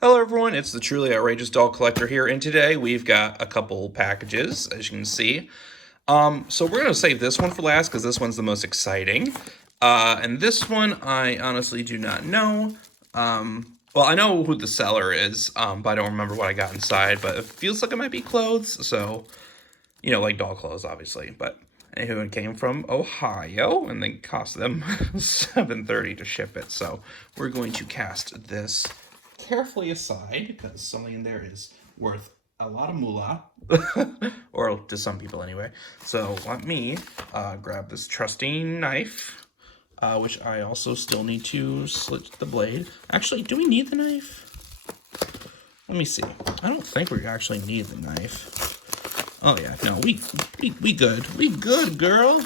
Hello everyone, it's the Truly Outrageous Doll Collector here, and today we've got a couple packages, as you can see. So we're going to save this one for last, because this one's the most exciting. And this one, I honestly do not know. Well, I know who the seller is, but I don't remember what I got inside, but it feels like it might be clothes, so, you know, like doll clothes, obviously. But anywho, it came from Ohio, and they cost them $7.30 to ship it, so we're going to cast this carefully aside because something in there is worth a lot of moolah, or to some people anyway. So let me grab this trusty knife, which I also still need to slit the blade. Actually, do we need the knife? Let me see. I don't think we actually need the knife. Oh yeah, no, we good. We good, girl.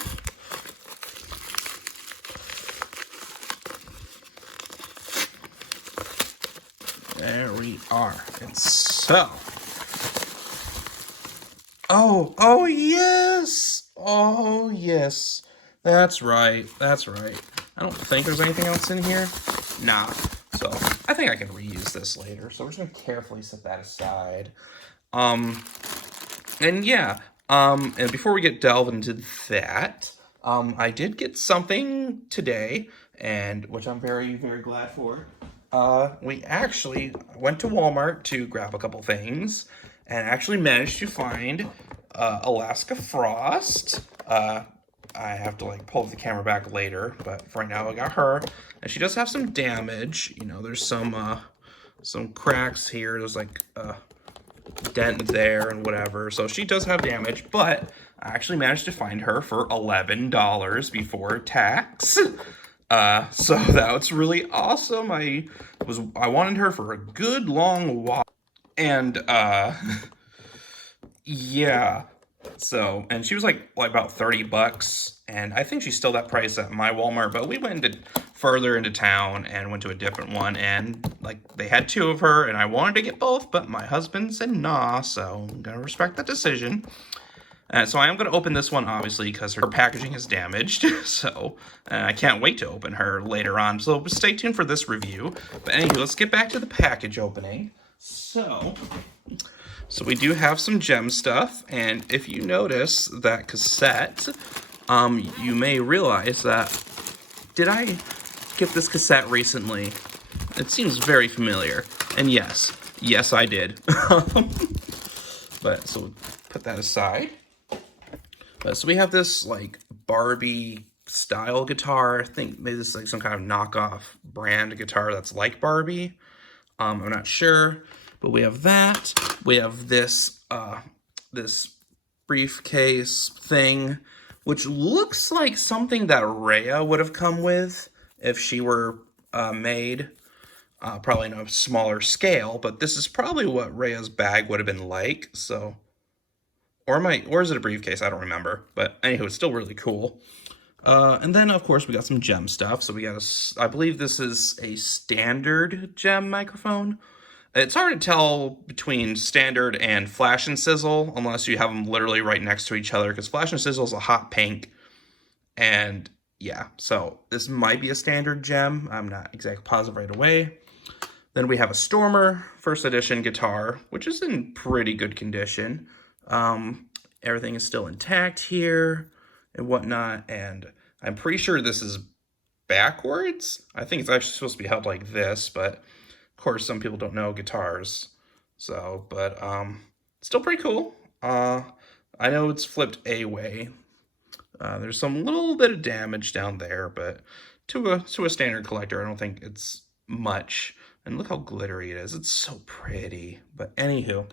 There we are. And so, oh yes! Oh yes. That's right. That's right. I don't think there's anything else in here. Nah. So I think I can reuse this later. So we're just gonna carefully set that aside. And yeah. And before we get delved into that, I did get something today, and which I'm very, very glad for. We actually went to Walmart to grab a couple things, and actually managed to find Alaska Frost. I have to like pull the camera back later, but for right now I got her, and she does have some damage. You know, there's some cracks here. There's like a dent there and whatever, so she does have damage. But I actually managed to find her for $11 before tax. So that's really awesome. I wanted her for a good long while, and yeah. So, and she was like about 30 bucks, and I think she's still that price at my Walmart, but we went further into town and went to a different one, and like they had two of her, and I wanted to get both, but my husband said nah, so I'm gonna respect that decision. So I am going to open this one, obviously, because her packaging is damaged. So I can't wait to open her later on. So stay tuned for this review. But anyway, let's get back to the package opening. So we do have some JEM stuff. And if you notice that cassette, you may realize that, did I get this cassette recently? It seems very familiar. And yes, I did. But so put that aside. So we have this like Barbie style guitar. I think maybe this is like some kind of knockoff brand guitar that's like Barbie. I'm not sure, but we have that. We have this this briefcase thing, which looks like something that Rhea would have come with if she were made. Probably on a smaller scale, but this is probably what Rhea's bag would have been like. So. Or is it a briefcase? I don't remember. But anywho, it's still really cool. And then, of course, we got some JEM stuff. So we got I believe this is a standard JEM microphone. It's hard to tell between standard and flash and sizzle, unless you have them literally right next to each other, because flash and sizzle is a hot pink. And yeah, so this might be a standard JEM. I'm not exactly positive right away. Then we have a Stormer first edition guitar, which is in pretty good condition. Everything is still intact here and whatnot, and I'm pretty sure this is backwards. I think it's actually supposed to be held like this, but of course some people don't know guitars. So, but still pretty cool. I know it's flipped a way. There's some little bit of damage down there, but to a standard collector, I don't think it's much. And look how glittery it is. It's so pretty. But anywho,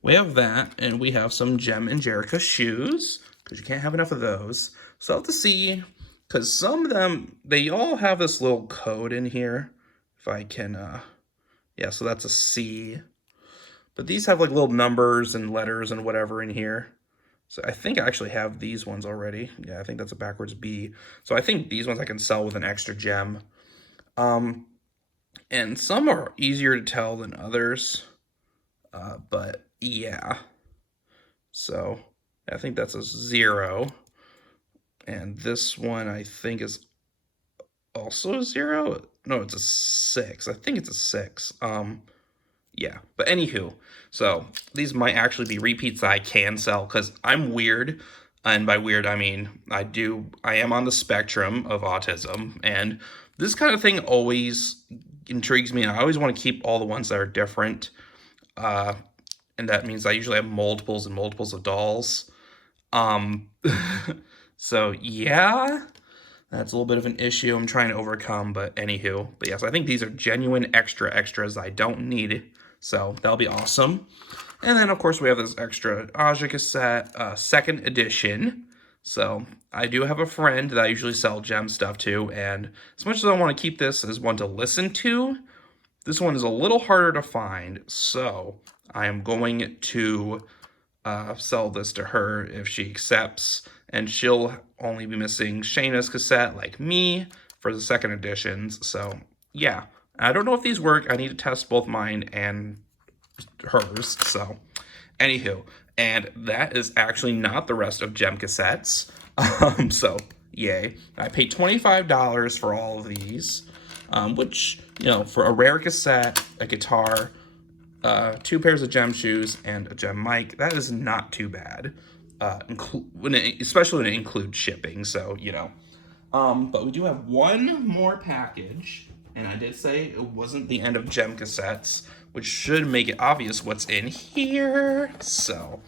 we have that, and we have some JEM and Jerica shoes, because you can't have enough of those. So I'll have to see, because some of them, they all have this little code in here. If I can, yeah, so that's a C. But these have like little numbers and letters and whatever in here. So I think I actually have these ones already. Yeah, I think that's a backwards B. So I think these ones I can sell with an extra JEM. And some are easier to tell than others. But yeah. So I think that's a 0. And this one I think is also a 0. No, it's a 6. I think it's a 6. yeah. But anywho, so these might actually be repeats that I can sell because I'm weird. And by weird, I mean, I am on the spectrum of autism. And this kind of thing always intrigues me. I always want to keep all the ones that are different. And that means I usually have multiples and multiples of dolls. Um, so yeah, that's a little bit of an issue I'm trying to overcome, but anywho. But yes, I think these are genuine extras I don't need. So that'll be awesome. And then, of course, we have this extra Aja cassette, second edition. So I do have a friend that I usually sell gem stuff to, and as much as I want to keep this as one to listen to, this one is a little harder to find. So I am going to sell this to her if she accepts, and she'll only be missing Shayna's cassette like me for the second editions. So yeah, I don't know if these work. I need to test both mine and hers. So anywho, and that is actually not the rest of Gem Cassettes. So yay. I paid $25 for all of these, which, you know, for a rare cassette, a guitar, 2 pairs of gem shoes, and a gem mic, that is not too bad, especially when it includes shipping, so, you know. But we do have one more package, and I did say it wasn't the end of Gem Cassettes, which should make it obvious what's in here. So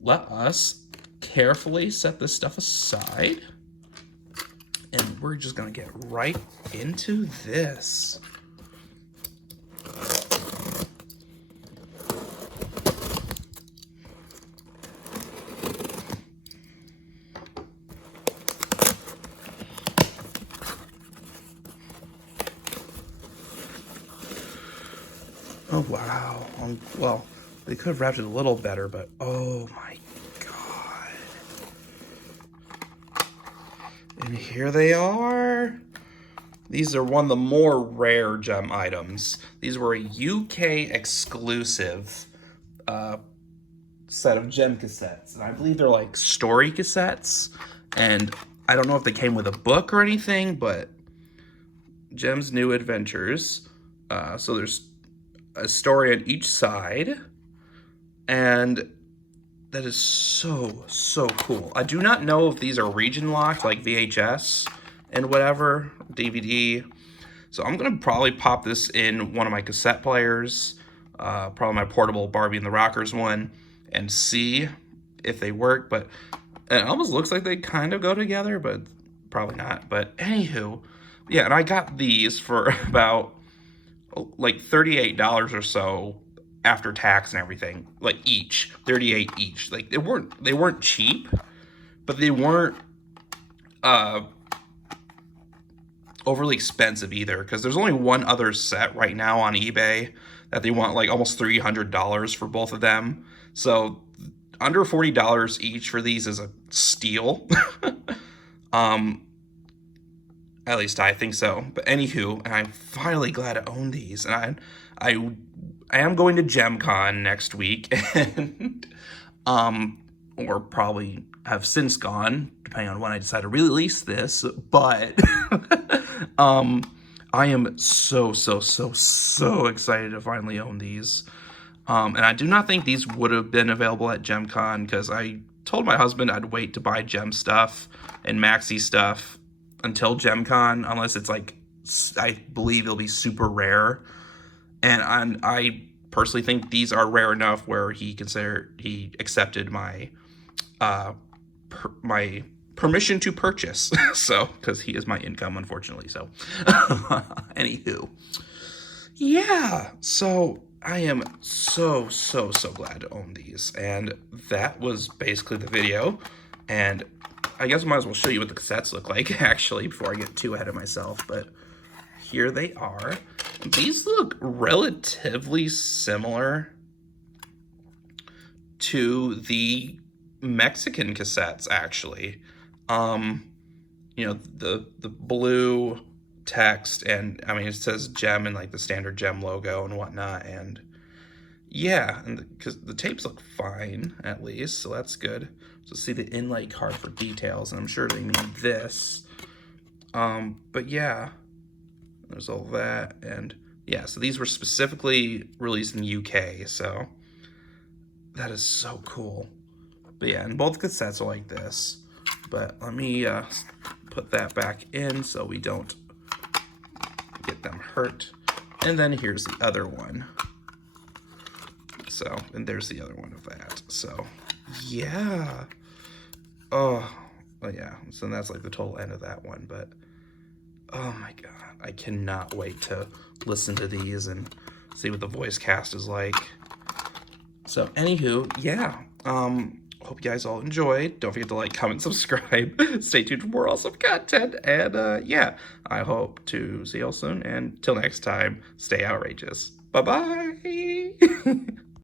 let us carefully set this stuff aside, and we're just gonna get right into this. Oh, wow. Well, they could have wrapped it a little better, but oh my god. And here they are. These are one of the more rare gem items. These were a UK exclusive set of gem cassettes. And I believe they're like story cassettes. And I don't know if they came with a book or anything, but Gem's New Adventures. So there's a story on each side, and that is so cool. I do not know if these are region locked like VHS and whatever, DVD. So I'm gonna probably pop this in one of my cassette players, probably my portable Barbie and the Rockers one, and see if they work. But it almost looks like they kind of go together, but probably not. But anywho, yeah, and I got these for about like $38 or so after tax and everything, like each, 38 each. Like they weren't cheap, but they weren't overly expensive either, because there's only one other set right now on eBay that they want like almost $300 for both of them. So under $40 each for these is a steal. At least I think so. But anywho, and I'm finally glad to own these. And I am going to Gem Con next week, and or probably have since gone, depending on when I decide to release this. But I am so excited to finally own these. And I do not think these would have been available at Gem Con, because I told my husband I'd wait to buy Gem stuff and Maxi stuff until Gem Con, unless it's like, I believe it'll be super rare. And I personally think these are rare enough where he accepted my my permission to purchase. So, because he is my income, unfortunately. So anywho, yeah, so I am so glad to own these. And that was basically the video. And I guess I might as well show you what the cassettes look like, actually, before I get too ahead of myself. But here they are. These look relatively similar to the Mexican cassettes, actually. You know, the blue text, and I mean, it says Gem and like the standard Gem logo and whatnot. And yeah, and because the tapes look fine, at least, so that's good. So see the inlay card for details, and I'm sure they mean this. But yeah, there's all that, and Yeah, so these were specifically released in the UK, so that is so cool. But yeah, and both cassettes are like this. But let me put that back in so we don't get them hurt. And then here's the other one. So, and there's the other one of that. So, yeah. Oh, yeah. So that's like the total end of that one. But, oh my god. I cannot wait to listen to these and see what the voice cast is like. So, anywho, yeah. Hope you guys all enjoyed. Don't forget to like, comment, subscribe. Stay tuned for more awesome content. And yeah, I hope to see you all soon. And till next time, stay outrageous. Bye-bye.